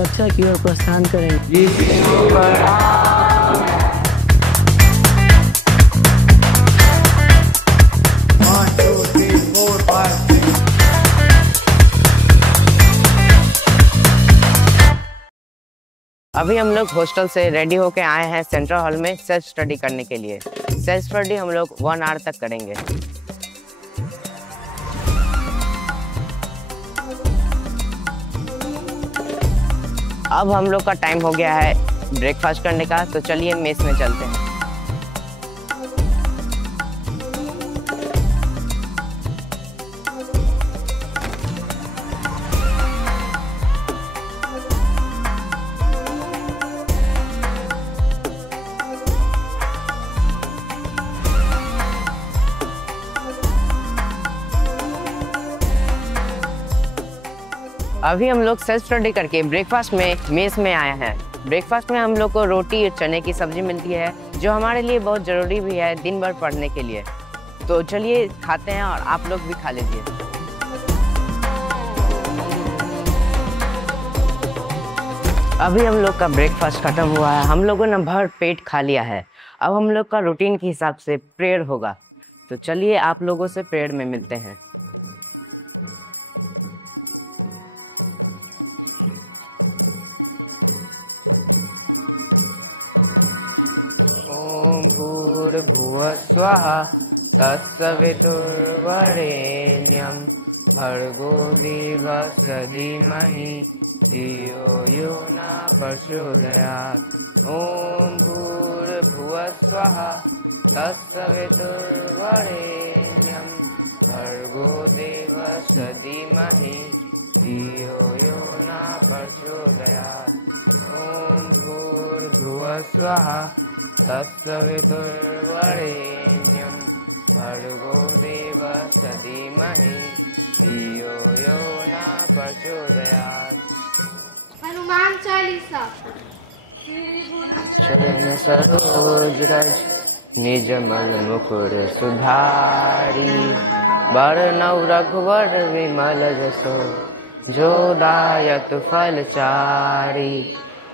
कक्षा की ओर प्रस्थान करेंगे। अभी हम लोग हॉस्टल से रेडी होके आए हैं सेंट्रल हॉल में सेल्फ स्टडी करने के लिए। सेल्फ स्टडी हम लोग 1 आवर तक करेंगे। अब हम लोग का टाइम हो गया है ब्रेकफास्ट करने का, तो चलिए मेस में चलते हैं। अभी हम लोग सेल्फ स्टडी करके ब्रेकफास्ट में मेस में आए हैं। ब्रेकफास्ट में हम लोग को रोटी और चने की सब्जी मिलती है, जो हमारे लिए बहुत ज़रूरी भी है दिन भर पढ़ने के लिए। तो चलिए खाते हैं और आप लोग भी खा लीजिए। अभी हम लोग का ब्रेकफास्ट खत्म हुआ है। हम लोगों ने भर पेट खा लिया है। अब हम लोग का रूटीन के हिसाब से प्रेयर होगा, तो चलिए आप लोगों से प्रेयर में मिलते हैं। ओम भूर्भुवः स्वः तत्सवितुर्वरेण्यं भर्गो देवस्य धीमहि धियो यो न प्रचोदयात्। ओम भूर्भुवः स्वः तत्सवितुर्वरेण्यं भर्गो देवस्य धीमहि धियो यो न प्रचोदयात्। ओम भूर्भुवः स्वः तत्सवितुर्वरेण्यं भर्गो देवस्य धीमहि धियो यो न प्रचोदयात्। हनुमान चालीसा। चरण सरोज रज निजमल मुकुर सुधारी, वरनौ रघुवर विमल जसो जो दायक फलचारी।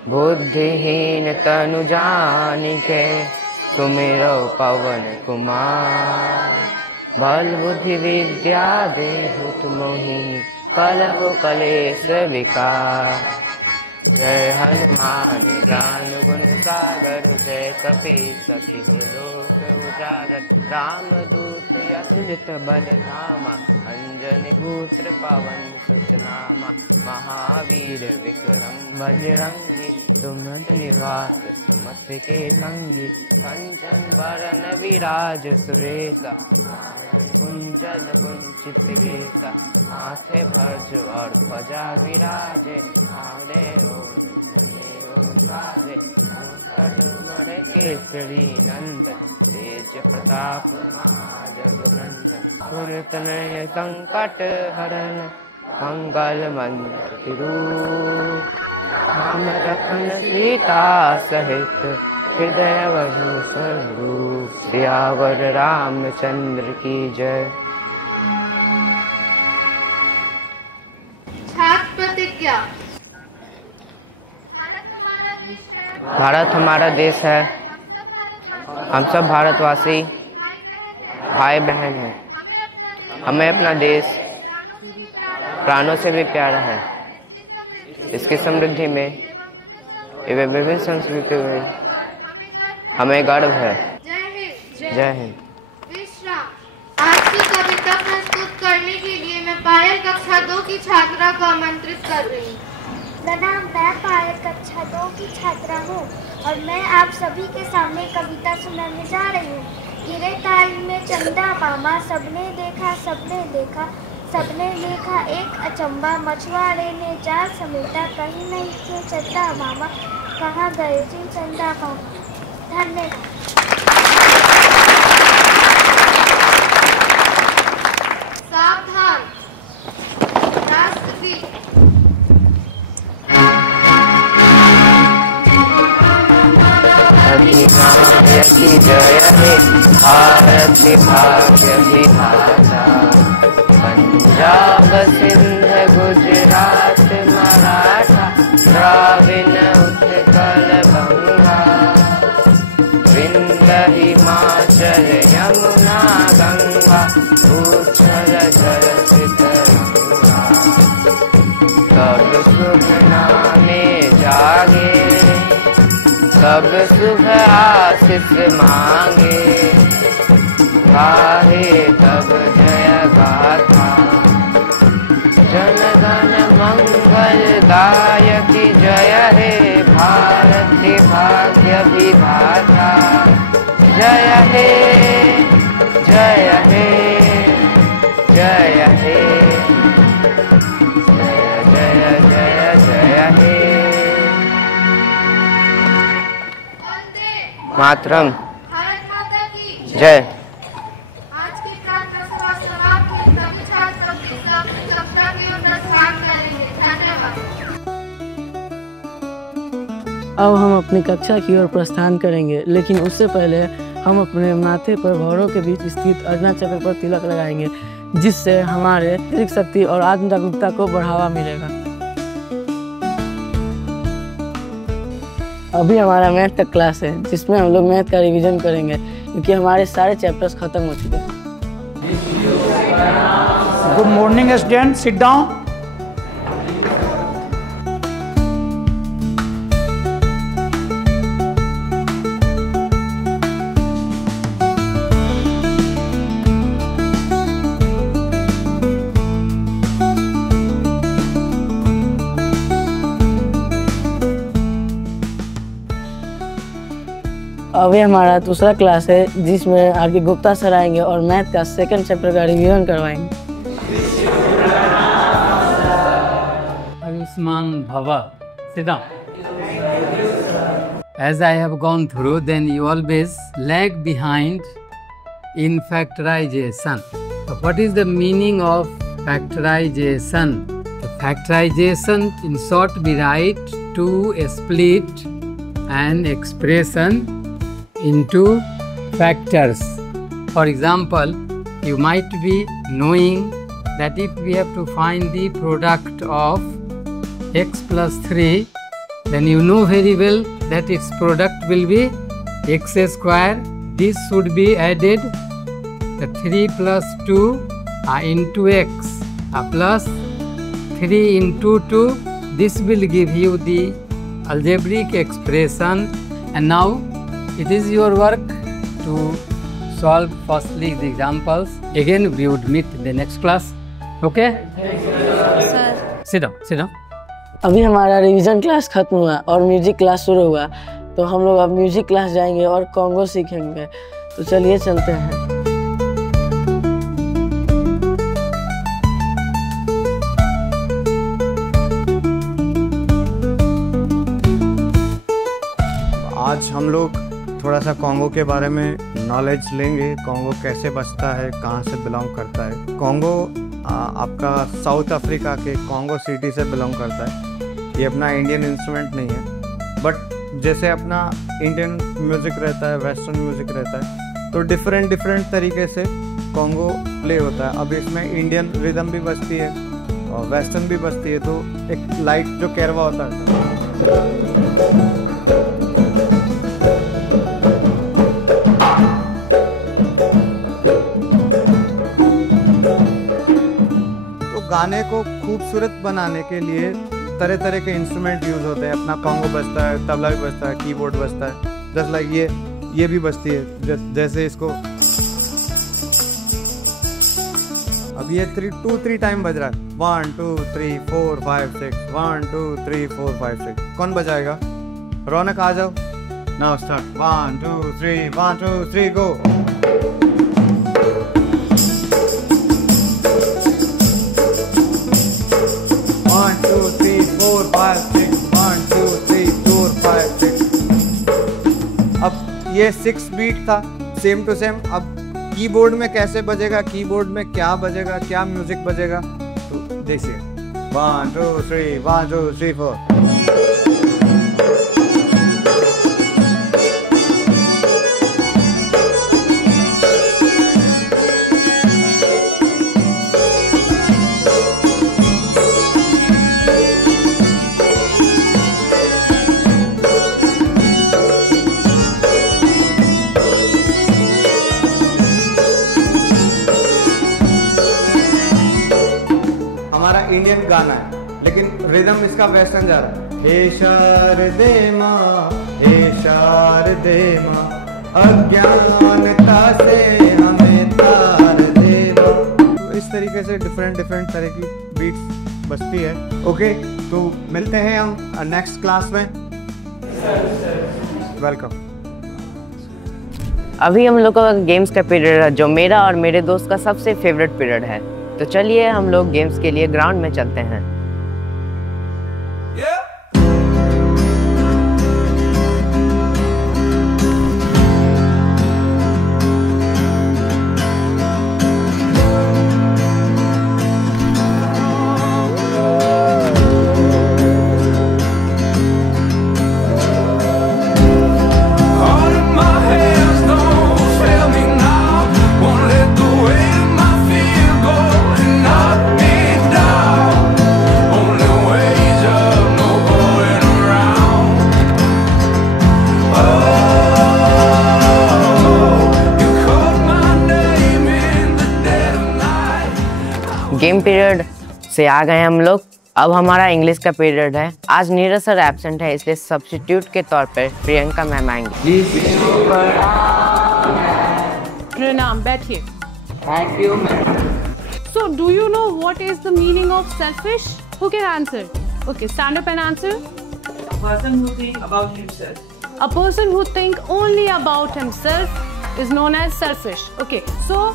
बुद्धिहीन तनु जानिके सुमिरो पवन कुमार, बल बुद्धि विद्या देहु तुमहि कलहु कलेश विकार। जय हनुमान ज्ञान गुण सागर, जय कपीस तिहु लोक उजागर। रामदूत अतुलित बल धामा, अंजनी पुत्र पवन सुत नामा। महावीर विक्रम बजरंगी, सुमति निवास सुमति के संगी। कंचन बरन विराज सुरेशा, कुंजल कुंचित केसा। माथे भर्ज और ध्वजा विराजे, केसरी नंद तेज प्रताप महाजगवंदन। सुरतनय संकट हरण मंगल मंत्र रूप, राम लखन सीता सहित हृदय वधु स्वरूप। सियावर रामचंद्र की जय। छात्र प्रतिज्ञा। भारत हमारा देश है। हम सब भारतवासी भाई बहन हैं। हमें अपना देश प्राणों से भी प्यारा है। इसकी समृद्धि में एवं विभिन्न संस्कृतियों में हमें गर्व है। जय हिंद। विश्राम। आज की कविता प्रस्तुत करने के लिए मैं पायल कक्षा 2 की छात्रा को आमंत्रित कर रही हूँ। प्रणाम, मैं पायल कक्षा 2 की छात्रा हूँ और मैं आप सभी के सामने कविता सुनाने जा रही हूँ। गिरे ताल में चंदा मामा, सबने देखा सबने देखा एक अचंबा। मछुआरे ने जाल समेटा, कहीं नहीं थे चंदा मामा। कहाँ गए जी चंदा मामा। धन्यवाद। सावधान। राष्ट्रगीत। अधिनायक की जय हे, भारत भाग्य विधाता। पंजाब सिंध गुजरात मराठा, लाठा द्राविण उत्कल गंगा विंध्य हिमाचल यमुना गंगा उच्छल जलसित गंगा सब सुख नामे जागे सब सुख आशीष मांगे गाहे तब जय गाथा जन गण मंगल गायकी जय हे भारती भाग्य विधाता जय हे जय हे जय हे जय जय जय जय हे मातरम भारत माता की जय। आज की प्रार्थना सभा समाप्त हुई। सभी छात्र अपनी कक्षा की ओर प्रस्थान करेंगे। धन्यवाद। अब हम अपनी कक्षा की ओर प्रस्थान करेंगे, लेकिन उससे पहले हम अपने माथे पर भौरों के बीच स्थित अर्चना चक्र पर तिलक लगाएंगे, जिससे हमारे शारीरिक शक्ति और आत्म जागरूकता को बढ़ावा मिलेगा। अभी हमारा मैथ का क्लास है, जिसमें हम लोग मैथ का रिवीजन करेंगे, क्योंकि हमारे सारे चैप्टर्स खत्म हो चुके हैं। Good morning student, sit down. अभी हमारा दूसरा क्लास है, जिसमें आर.के. गुप्ता सर आएंगे और मैथ का सेकंड चैप्टर का रिवीजन करवाएंगे। Ayushman Bhava. Sit down. As I have gone through, then you always lag behind in factorization. So what is the meaning of factorization? The factorization, in short, we write to split an expression into factors. For example, you might be knowing that if we have to find the product of x plus 3, then you know very well that its product will be x square. This should be added, the 3 plus 2 into x plus 3 into 2. This will give you the algebraic expression. And now it is your work to solve firstly the examples. Again we would meet in the next class. Okay? Sir. Sit down, sit down. अभी हमारा revision class खत्म हुआ और music class शुरू हुआ, तो हम लोग अब म्यूजिक क्लास जाएंगे और कॉन्गो सीखेंगे। तो चलिए चलते हैं। आज हम लोग थोड़ा सा कॉन्गो के बारे में नॉलेज लेंगे। कॉन्गो कैसे बसता है, कहाँ से बिलोंग करता है। कॉन्गो आपका साउथ अफ्रीका के कॉन्गो सिटी से बिलोंग करता है। ये अपना इंडियन इंस्ट्रूमेंट नहीं है, बट जैसे अपना इंडियन म्यूज़िक रहता है, वेस्टर्न म्यूज़िक रहता है, तो डिफरेंट तरीके से कॉन्गो प्ले होता है। अब इसमें इंडियन रिदम भी बजती है और वेस्टर्न भी बजती है। तो एक लाइट जो कैरवा होता है, गाने को खूबसूरत बनाने के लिए तरह तरह के इंस्ट्रूमेंट यूज़ होते हैं। अपना कॉन्गो बजता है, तबला भी बजता है, कीबोर्ड बजता है, जस्ट लाइक ये भी बजती है। जैसे इसको अब ये 2-3 टाइम बज रहा है, 1 2 3 4 5 6, 1 2 3 4 5 6। कौन बजाएगा? रौनक आ जाओ। नाउ स्टार्ट, 1 2 3 1 2 3 गो। 1 2 3 4 5 6, 1 2 3 4 5 6। अब ये 6 बीट था, सेम टू सेम। अब कीबोर्ड में कैसे बजेगा, कीबोर्ड में क्या बजेगा, क्या म्यूजिक बजेगा, तो देखिए 1 2 3 1 2 3 4। इंडियन गाना है, लेकिन रिदम इसका वेस्टर्न जा रहा है। हे शारदे माँ, हे शारदे माँ, अज्ञानता से हमें तार दे माँ। तो इस तरीके से डिफरेंट तरह की बीट्स बजती है। ओके, तो मिलते हैं हम नेक्स्ट क्लास में। वेलकम। अभी हम लोग का गेम्स का पीरियड है, जो मेरा और मेरे दोस्त का सबसे फेवरेट पीरियड है। तो चलिए हम लोग गेम्स के लिए ग्राउंड में चलते हैं। गेम पीरियड से आ गए हम लोग। अब हमारा इंग्लिश का पीरियड है। आज नीरज सर एब्सेंट है, इसलिए सब्स्टिट्यूट के तौर पर प्रियंका मैम आएंगी। प्रणाम, बैठिए। Thank you. So, do you know what is the meaning of selfish? Who can answer? Okay, stand up and answer. A person who thinks about himself. A person who thinks only about himself is known as selfish. Okay, so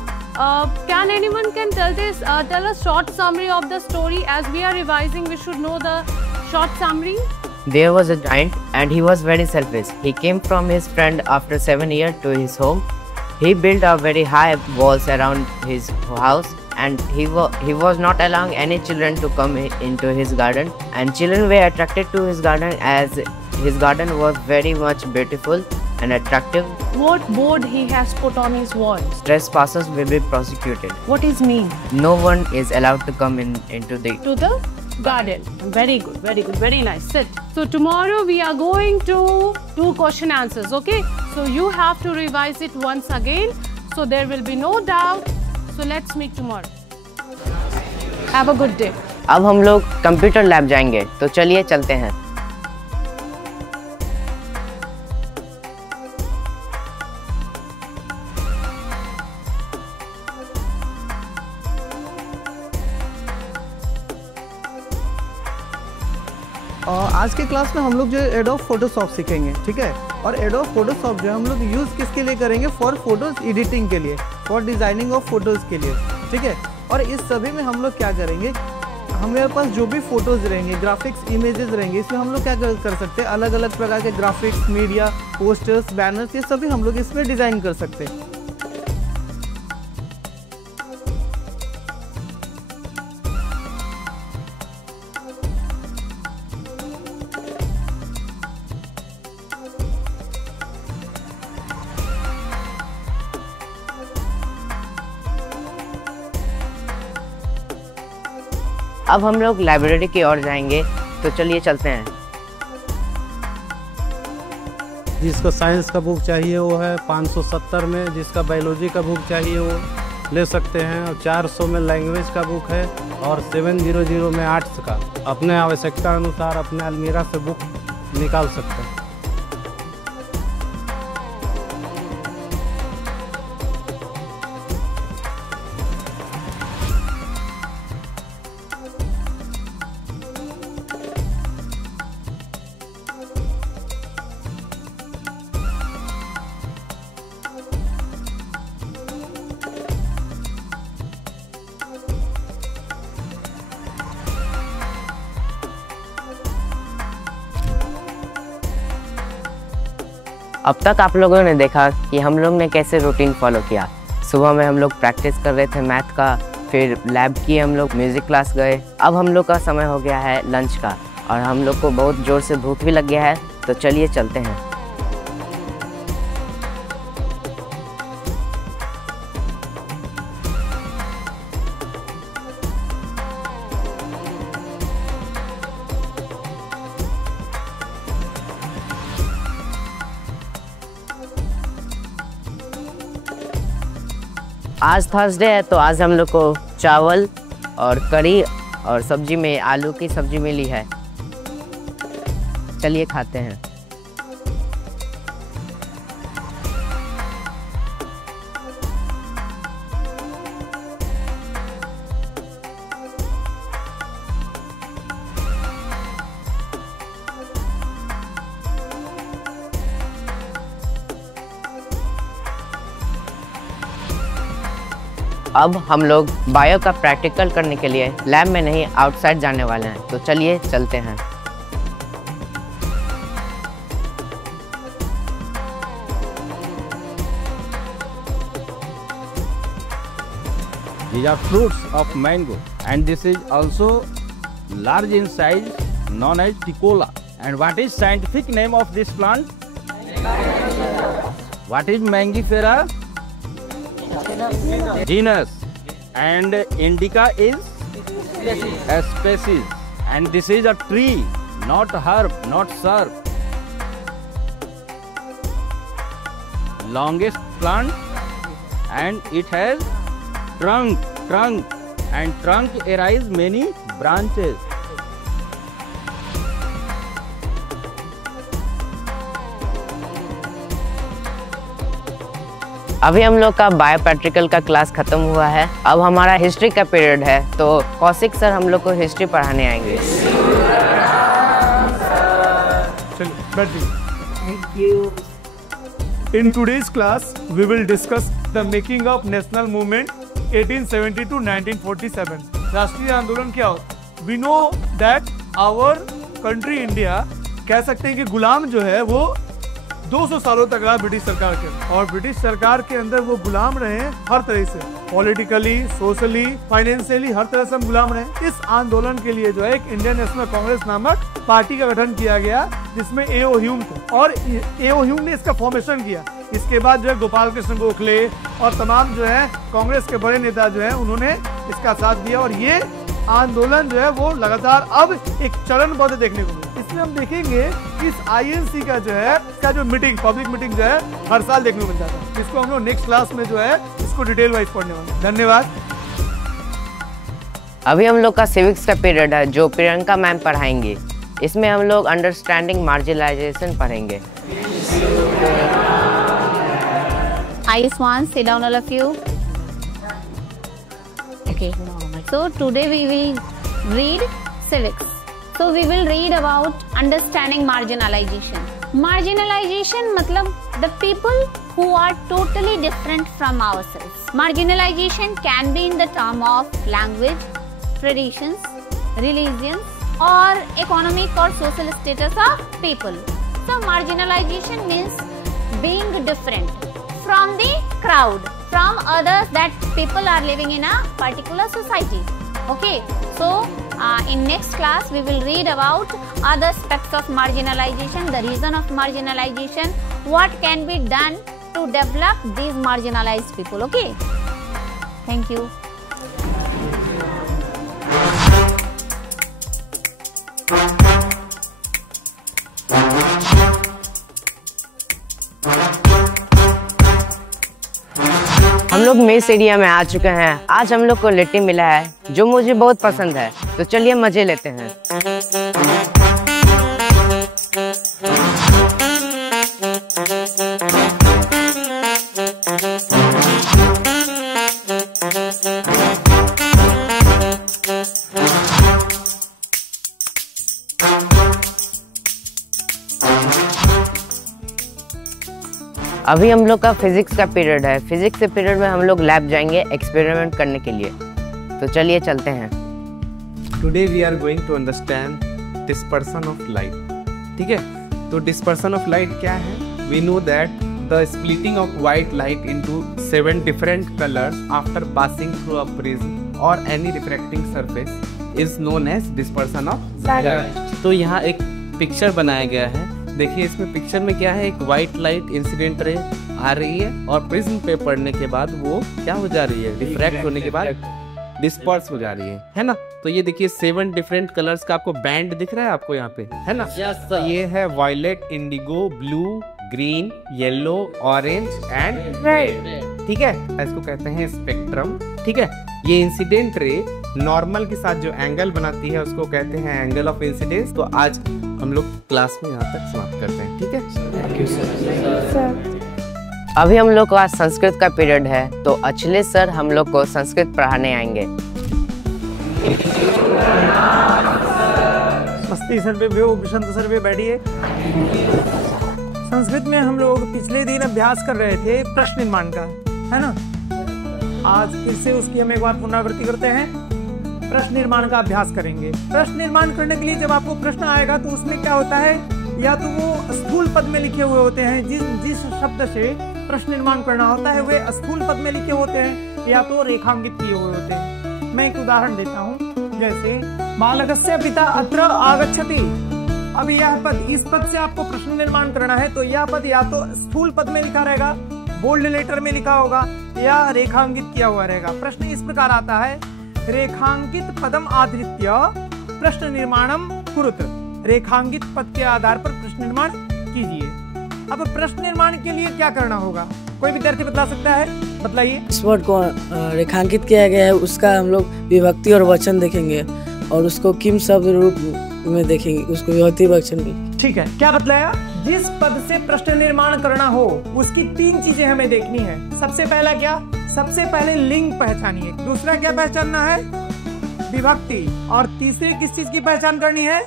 can anyone tell a short summary of the story? As we are revising, we should know the short summary. There was a giant and he was very selfish. He came from his friend after 7 years to his home. He built a very high walls around his house, and he was not allowing any children to come into his garden, and children were attracted to his garden as his garden was very much beautiful and attractive. What board he has put on his walls? Trespassers will be prosecuted. What is mean? No one is allowed to come into the To the garden. Very good, very nice. Sit. So tomorrow we are going to do question answers, okay? So you have to revise it once again, so there will be no doubt. So let's meet tomorrow. Have a good day. अब हम लोग computer lab जाएंगे, तो चलिए चलते हैं। आज के क्लास में हम लोग जो एडोब फोटोशॉप सीखेंगे, ठीक है। और एडोब फोटोशॉप जो है हम लोग यूज़ किसके लिए करेंगे? फॉर फोटोज़ एडिटिंग के लिए, फॉर डिज़ाइनिंग ऑफ फोटोज़ के लिए, ठीक है। और इस सभी में हम लोग क्या करेंगे, हमारे पास जो भी फोटोज़ रहेंगे, ग्राफिक्स इमेजेस रहेंगे, इसमें हम लोग क्या कर सकते हैं, अलग अलग प्रकार के ग्राफिक्स, मीडिया, पोस्टर्स, बैनर्स, ये सभी हम लोग इसमें डिज़ाइन कर सकते हैं। अब हम लोग लाइब्रेरी की ओर जाएंगे, तो चलिए चलते हैं। जिसको साइंस का बुक चाहिए वो है 570 में, जिसका बायोलॉजी का बुक चाहिए वो ले सकते हैं। और 400 में लैंग्वेज का बुक है, और 700 में आर्ट्स का। अपने आवश्यकता अनुसार अपने अलमीरा से बुक निकाल सकते हैं। अब तक आप लोगों ने देखा कि हम लोग ने कैसे रूटीन फॉलो किया। सुबह में हम लोग प्रैक्टिस कर रहे थे मैथ का, फिर लैब की हम लोग म्यूज़िक क्लास गए। अब हम लोग का समय हो गया है लंच का, और हम लोग को बहुत ज़ोर से भूख भी लग गया है, तो चलिए चलते हैं। आज थर्सडे है, तो आज हम लोग को चावल और करी और सब्जी में आलू की सब्जी मिली है। चलिए खाते हैं। अब हम लोग बायो का प्रैक्टिकल करने के लिए लैब में नहीं आउटसाइड जाने वाले हैं, तो चलिए चलते हैं। These are fruits of mango, and this is also large in size, known as ticola. And what is scientific name of this plant? What is Mangifera? Genus. And indica is a species. And this is a tree, not herb, not shrub. Longest plant, and it has trunk, and trunk arise many branches. अभी हम लोग का bio practical का class खत्म हुआ है। अब हमारा हिस्ट्री का पीरियड है, तो कौशिक सर हम लोग को हिस्ट्री पढ़ाने आएंगे। Thank you. In today's class, we will discuss the making of national movement 1870 to 1947. राष्ट्रीय आंदोलन क्या हो? We know that our country India, कह सकते हैं कि गुलाम जो है वो 200 सालों तक रहा ब्रिटिश सरकार के, और ब्रिटिश सरकार के अंदर वो गुलाम रहे हर तरह से, पॉलिटिकली, सोशली, फाइनेंशियली, हर तरह से हम गुलाम रहे। इस आंदोलन के लिए जो है एक इंडियन नेशनल कांग्रेस नामक पार्टी का गठन किया गया, जिसमें A.O. ह्यूम थे, और A.O. ह्यूम ने इसका फॉर्मेशन किया। इसके बाद जो है गोपाल कृष्ण गोखले और तमाम जो है कांग्रेस के बड़े नेता जो है उन्होंने इसका साथ दिया, और ये आंदोलन जो है वो लगातार अब एक चरणबद्ध देखने को मिला। इसमें हम देखेंगे कि इस INC का जो है इसका जो मीटिंग, पब्लिक मीटिंग जो है हर साल देखने को मिलता था। इसको हम लोग नेक्स्ट क्लास में जो है इसको डिटेल वाइज पढ़ने वाले हैं। धन्यवाद। अभी हम लोग का सिविक्स का पीरियड है, जो प्रियंका मैम पढ़ाएंगी। इसमें हम लोग अंडरस्टैंडिंग मार्जिनलाइजेशन पढ़ेंगे। Hi Swan, sit down all of you. Okay. So today we will read civics. So we will read about understanding marginalization. Marginalization मतलब the people who are totally different from ourselves. Marginalization can be in the term of language, traditions, religions, or economic or social status of people. So marginalization means being different from the crowd, from others, that people are living in a particular society. Okay, so in next class we will read about other aspects of marginalization, the reason of marginalization, what can be done to develop these marginalized people. Okay, thank you. हम लोग mess area में आ चुके हैं। आज हम लोग को लिट्टी मिला है, जो मुझे बहुत पसंद है, तो चलिए मजे लेते हैं। अभी हम लोग का फिजिक्स का पीरियड है। फिजिक्स के पीरियड में हम लोग लैब जाएंगे एक्सपेरिमेंट करने के लिए, तो चलिए चलते हैं। Today we are going to understand dispersion of light. ठीक है, तो डिस्पर्सन ऑफ लाइट क्या है? We know that the splitting of white light into 7 different colours after passing through a prism और any refracting surface is known as dispersion of light. तो यहाँ एक picture बनाया गया है। देखिए इसमें पिक्चर में क्या है, एक वाइट लाइट इंसिडेंट रे आ रही है और प्रिज्म पे पड़ने के बाद वो क्या हो जा रही है, रिफ्रैक्ट होने के बाद डिस्पर्स हो जा रही है ना। तो ये देखिए 7 डिफरेंट कलर्स का आपको बैंड दिख रहा है आपको यहाँ पे, है ना। तो ये है violet, indigo, blue, green, yellow, orange and red. ठीक है, इसको कहते हैं स्पेक्ट्रम। ठीक है, ये इंसिडेंट रे नॉर्मल के साथ जो एंगल बनाती है उसको कहते हैं एंगल ऑफ इंसिडेंस। तो आज हम लोग क्लास में यहाँ तक समाप्त करते हैं, ठीक है? Thank you sir. अभी हम लोग को आज संस्कृत का पीरियड है, तो अखिलेश सर हम लोग को संस्कृत पढ़ाने आएंगे। स्वस्ति सर्वेभ्यो विशंत सर्वे, बैठिए। संस्कृत में हम लोग पिछले दिन अभ्यास कर रहे थे प्रश्न निर्माण का, है ना? आज फिर से उसकी हम एक बार पुनरावृत्ति करते हैं। प्रश्न निर्माण का अभ्यास करेंगे। प्रश्न निर्माण करने के लिए जब आपको प्रश्न आएगा तो उसमें क्या होता है, या तो वो स्थूल पद में लिखे हुए होते हैं, जिस शब्द से प्रश्न निर्माण करना होता है वे स्थूल पद में लिखे होते हैं, या तो रेखांकित किए हुए होते हैं। मैं एक उदाहरण देता हूँ, जैसे बालकस्य पिता अत्र आगच्छति। अब यह पद, इस पद से आपको प्रश्न निर्माण करना है, तो यह पद या तो स्थूल पद में लिखा रहेगा, बोल्ड लेटर में लिखा होगा, या रेखांकित किया हुआ रहेगा। प्रश्न इस प्रकार आता है, रेखांकित पदम आधृत्य प्रश्न निर्माणम कुरुत। रेखांकित पद के आधार पर प्रश्न निर्माण कीजिए। अब प्रश्न निर्माण के लिए क्या करना होगा, कोई विद्यार्थी बता सकता है? बतलाइए। इस वर्ड को रेखांकित किया गया है, उसका हम लोग विभक्ति और वचन देखेंगे, और उसको किम शब्द रूप में देखेंगे, उसको विभक्ति वचन भी। ठीक है, क्या बतलाया? जिस पद से प्रश्न निर्माण करना हो उसकी 3 चीजें हमें देखनी है। सबसे पहला क्या? सबसे पहले लिंग पहचानिए। दूसरा क्या पहचानना है? विभक्ति। और तीसरी किस चीज की पहचान करनी है?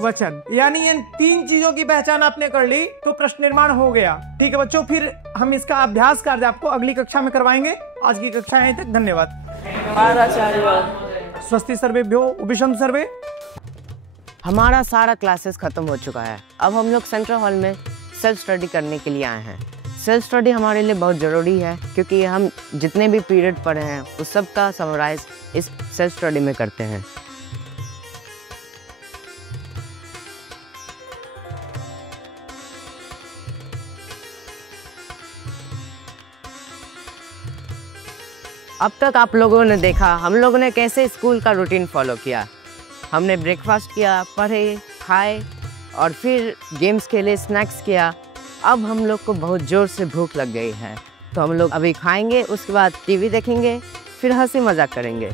वचन। यानी इन 3 चीजों की पहचान आपने कर ली तो प्रश्न निर्माण हो गया। ठीक है बच्चों, फिर हम इसका अभ्यास कार्य आपको अगली कक्षा में करवाएंगे। आज की कक्षा यहीं तक, धन्यवाद। स्वस्ति सर्वेभ्यो विशंत सर्वे। हमारा सारा क्लासेस खत्म हो चुका है। अब हम लोग सेंट्रल हॉल में सेल्फ स्टडी करने के लिए आए हैं। सेल्फ स्टडी हमारे लिए बहुत ज़रूरी है, क्योंकि हम जितने भी पीरियड पढ़े हैं उस सब का समराइज इस सेल्फ स्टडी में करते हैं। अब तक आप लोगों ने देखा हम लोगों ने कैसे स्कूल का रूटीन फॉलो किया। हमने ब्रेकफास्ट किया, पढ़े, खाए और फिर गेम्स खेले, स्नैक्स किया। अब हम लोग को बहुत ज़ोर से भूख लग गई है, तो हम लोग अभी खाएंगे, उसके बाद टीवी देखेंगे, फिर हंसी मजाक करेंगे।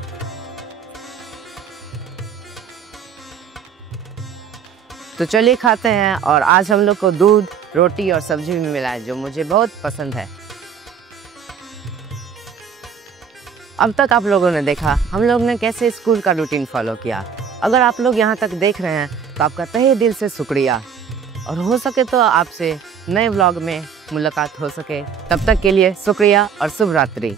तो चलिए खाते हैं। और आज हम लोग को दूध, रोटी और सब्जी भी मिला है, जो मुझे बहुत पसंद है। अब तक आप लोगों ने देखा हम लोग ने कैसे स्कूल का रूटीन फॉलो किया। अगर आप लोग यहाँ तक देख रहे हैं तो आपका तहे दिल से शुक्रिया, और हो सके तो आपसे नए व्लॉग में मुलाकात हो सके। तब तक के लिए शुक्रिया और शुभ रात्रि।